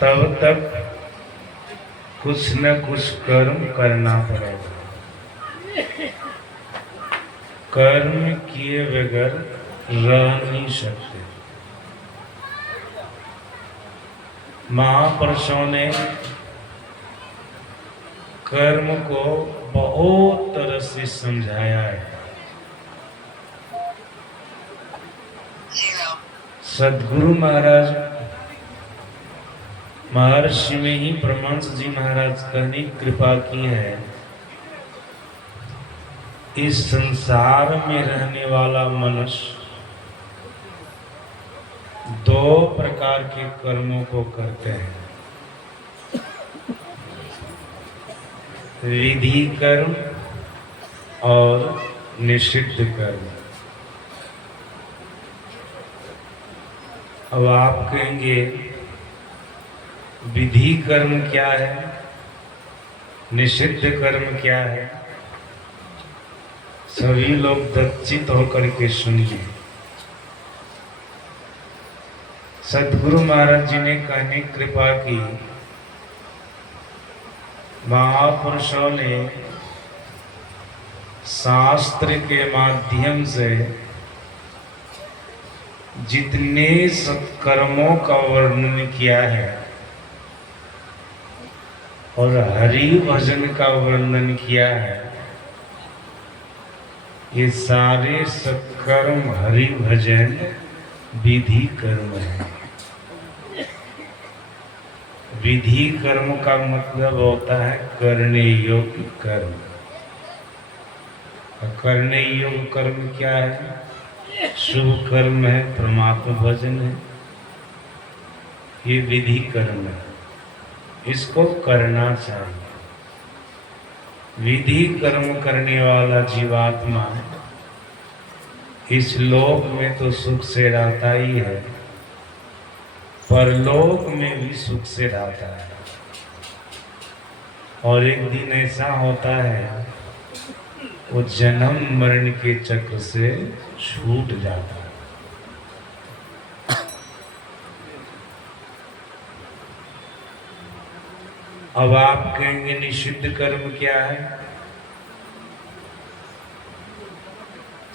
तब तक कुछ न कुछ कर्म करना पड़ेगा। कर्म किए बगैर रह नहीं सकते। महापुरुषों ने कर्म को बहुत तरह से समझाया है। सद्गुरु महाराज महर्षि में ही परमहंस जी महाराज कहने कृपा की है। इस संसार में रहने वाला मनुष्य दो प्रकार के कर्मों को करते हैं, विधि कर्म और निषिद्ध कर्म। अब आप कहेंगे विधि कर्म क्या है, निषिद्ध कर्म क्या है? सभी लोग दक्षित होकर के सुनिए। सद्गुरु महाराज जी ने कहने कृपा की, महापुरुषों ने शास्त्र के माध्यम से जितने सत्कर्मों का वर्णन किया है और हरि भजन का वर्णन किया है, ये सारे सत्कर्म हरि भजन विधि कर्म है। विधि कर्म का मतलब होता है करने योग्य कर्म। करने योग्य कर्म क्या है? शुभ कर्म है, परमात्मा भजन है, ये विधि कर्म है। इसको करना चाहिए। विधि कर्म करने वाला जीवात्मा इस लोक में तो सुख से रहता ही है, परलोक में भी सुख से रहता है। और एक दिन ऐसा होता है वो जन्म मरण के चक्र से छूट जाता है। अब आप कहेंगे निषिद्ध कर्म क्या है?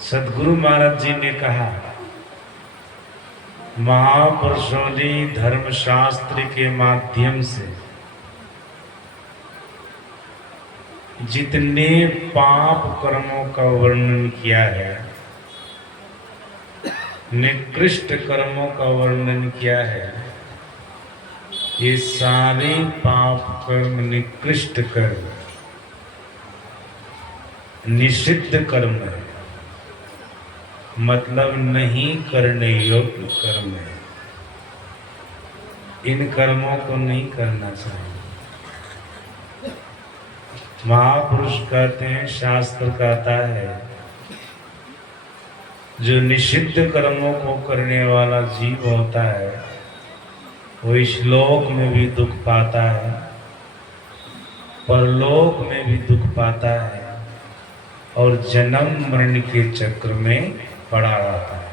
सद्गुरु महाराज जी ने कहा, महापुरुषों ने धर्मशास्त्र के माध्यम से जितने पाप कर्मों का वर्णन किया है, निकृष्ट कर्मों का वर्णन किया है, ये सारे पाप कर्म निकृष्ट कर्म, निषिद्ध कर्म है, मतलब नहीं करने योग्य कर्म है। इन कर्मों को नहीं करना चाहिए। महापुरुष कहते हैं, शास्त्र कहता है, जो निषिद्ध कर्मों को करने वाला जीव होता है वो इस लोक में भी दुख पाता है, परलोक में भी दुख पाता है और जन्म मरण के चक्र में पड़ा रहता है।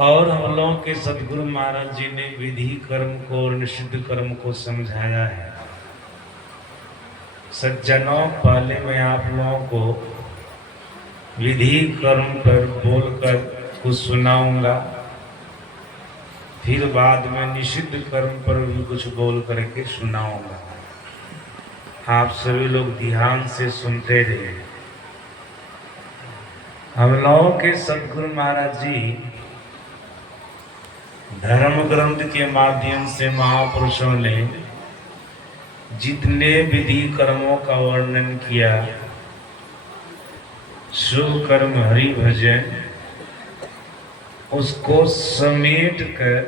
और हम लोगों के सद्गुरु महाराज जी ने विधि कर्म को और निषिद्ध कर्म को समझाया है। सज्जनों, पहले मैं आप लोगों को विधि कर्म पर बोलकर कुछ सुनाऊंगा, फिर बाद में निषिद्ध कर्म पर भी कुछ बोल करके सुनाऊंगा। आप सभी लोग ध्यान से सुनते रहिए। हम लोगों के सद्गुरु महाराज जी धर्म ग्रंथ के माध्यम से महापुरुषों ने जितने विधि कर्मों का वर्णन किया, शुभ कर्म हरि भजन, उसको समेट कर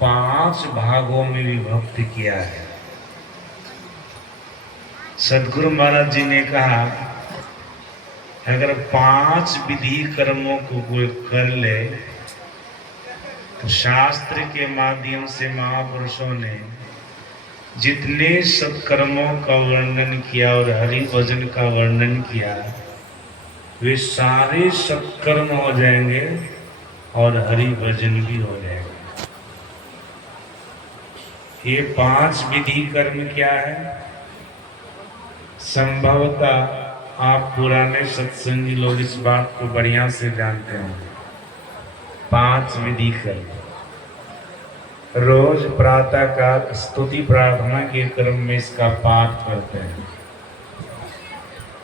5 भागों में विभक्त किया है। सद्गुरु महाराज जी ने कहा, अगर 5 विधि कर्मों को कोई कर ले तो शास्त्र के माध्यम से महापुरुषों ने जितने सत्कर्मों का वर्णन किया और हरि भजन का वर्णन किया, वे सारे सत्कर्म हो जाएंगे और हरि भजन भी हो जाएगा। ये 5 विधि कर्म क्या है? संभवतः आप पुराने सत्संगी लोग इस बात को बढ़िया से जानते हैं। 5 विधि कर्म रोज प्रातः काल स्तुति प्रार्थना के क्रम में इसका पाठ करते हैं।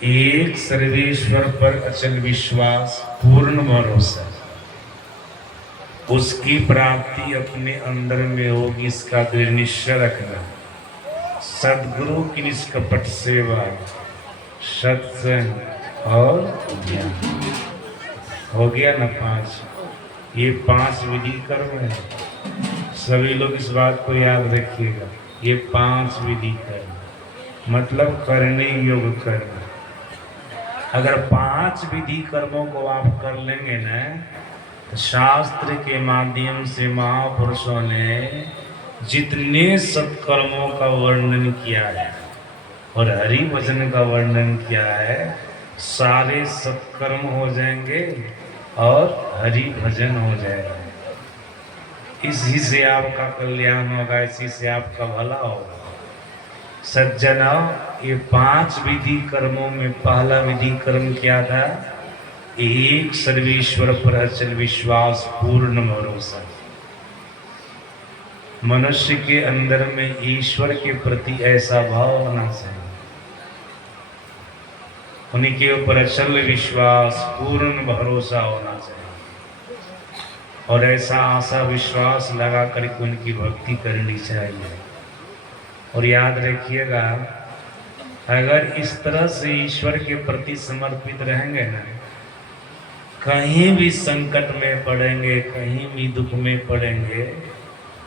एक सर्वेश्वर पर अचल विश्वास, पूर्ण भरोसा, उसकी प्राप्ति अपने अंदर में होगी, इसका दृढ़ निश्चय रखना। सद्गुरु की निष्कपट सेवा, सत्संग और ज्ञान। हो गया ना 5? ये 5 विधि कर्म है। सभी लोग इस बात को याद रखिएगा। ये 5 विधि कर्म मतलब करने योग्य कर्म। अगर 5 विधि कर्मों को आप कर लेंगे ना, तो शास्त्र के माध्यम से महापुरुषों ने जितने सत्कर्मों का वर्णन किया है और हरि भजन का वर्णन किया है, सारे सत्कर्म हो जाएंगे और हरि भजन हो जाएगा। इसी से आपका कल्याण होगा, इसी से आपका भला होगा। सज्जना, ये 5 विधि कर्मों में पहला विधि कर्म क्या था? एक सर्वेश्वर पर अचल विश्वास, पूर्ण भरोसा। मनुष्य के अंदर में ईश्वर के प्रति ऐसा भाव होना चाहिए, उनके ऊपर अचल विश्वास, पूर्ण भरोसा होना चाहिए और ऐसा आशा विश्वास लगा करके उनकी भक्ति करनी चाहिए। और याद रखिएगा, अगर इस तरह से ईश्वर के प्रति समर्पित रहेंगे ना, कहीं भी संकट में पड़ेंगे, कहीं भी दुख में पड़ेंगे,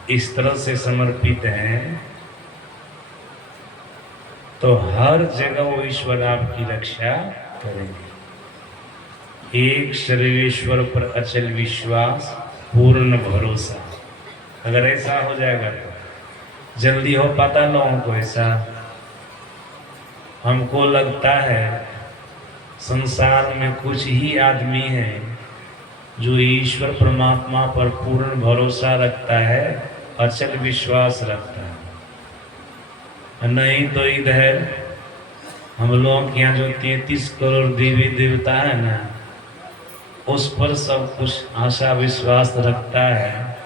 इस तरह से समर्पित हैं तो हर जगह वो ईश्वर आपकी रक्षा करेंगे। एक सर्वेश्वर पर अचल विश्वास, पूर्ण भरोसा। अगर ऐसा हो जाएगा तो जल्दी हो पाता लोगों को ऐसा। हमको लगता है संसार में कुछ ही आदमी हैं जो ईश्वर परमात्मा पर पूर्ण भरोसा रखता है, अचल विश्वास रखता है। नहीं तो इधर हम लोग के यहाँ जो 33 करोड़ देवी देवता है ना, उस पर सब कुछ आशा विश्वास रखता है,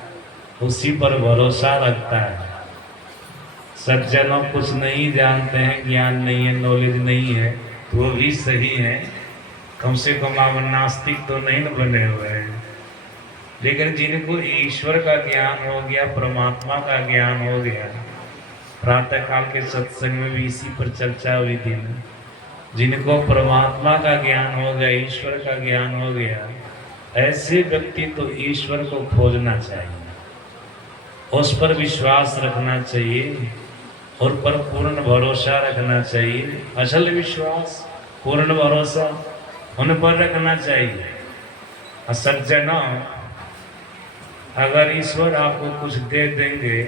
उसी पर भरोसा रखता है। सज्जनों कुछ नहीं जानते हैं, ज्ञान नहीं है, नॉलेज नहीं है, तो वो भी सही है। कम से कम आप नास्तिक तो नहीं न बने हुए हैं। लेकिन जिनको ईश्वर का ज्ञान हो गया, परमात्मा का ज्ञान हो गया, प्रातः काल के सत्संग में भी इसी पर चर्चा हुई थी। जिनको परमात्मा का ज्ञान हो गया, ईश्वर का ज्ञान हो गया, ऐसे व्यक्ति तो ईश्वर को खोजना चाहिए, उस पर विश्वास रखना चाहिए और पर पूर्ण भरोसा रखना चाहिए। अचल विश्वास, पूर्ण भरोसा उन पर रखना चाहिए। सज्जनों, अगर ईश्वर आपको कुछ दे देंगे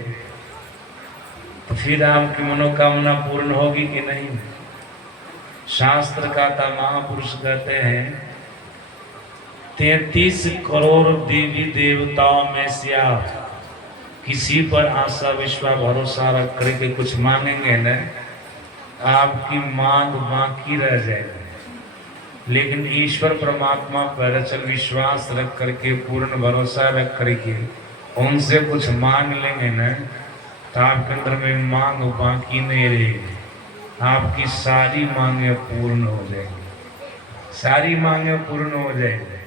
तो फिर आपकी मनोकामना पूर्ण होगी कि नहीं? शास्त्र का था, महापुरुष कहते हैं 33 करोड़ देवी देवताओं में से आप किसी पर आशा विश्वास भरोसा रख करके कुछ मांगेंगे न, आपकी मांग बाकी रह जाएगी। लेकिन ईश्वर परमात्मा पर अचल विश्वास रख करके, पूर्ण भरोसा रख करके उनसे कुछ मांग लेंगे न, तो आपके अंदर में मांग बाकी नहीं रहेगी। आपकी सारी मांगें पूर्ण हो जाएंगी, सारी मांगें पूर्ण हो जाएंगी।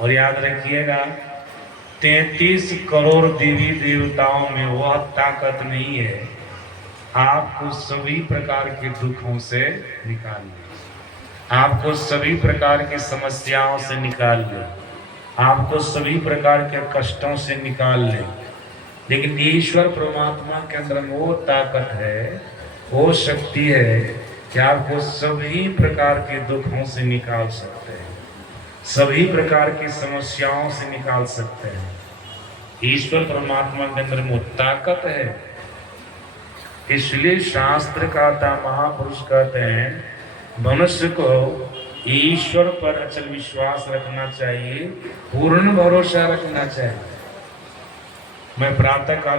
और याद रखिएगा, 33 करोड़ देवी देवताओं में वह ताकत नहीं है आपको सभी प्रकार के दुखों से निकाल ले, आपको सभी प्रकार की समस्याओं से निकाल ले, आपको सभी प्रकार के कष्टों से निकाल ले। लेकिन ईश्वर परमात्मा के अंदर वो ताकत है, वो शक्ति है कि आपको सभी प्रकार के दुखों से निकाल सकते हैं, सभी प्रकार की समस्याओं से निकाल सकते हैं। ईश्वर परमात्मा के अंदर वो ताकत है। इसलिए शास्त्र कहता, महापुरुष कहते हैं, मनुष्य को ईश्वर पर अचल विश्वास रखना चाहिए। पूर्ण भरोसा रखना चाहिए। मैं प्रातः काल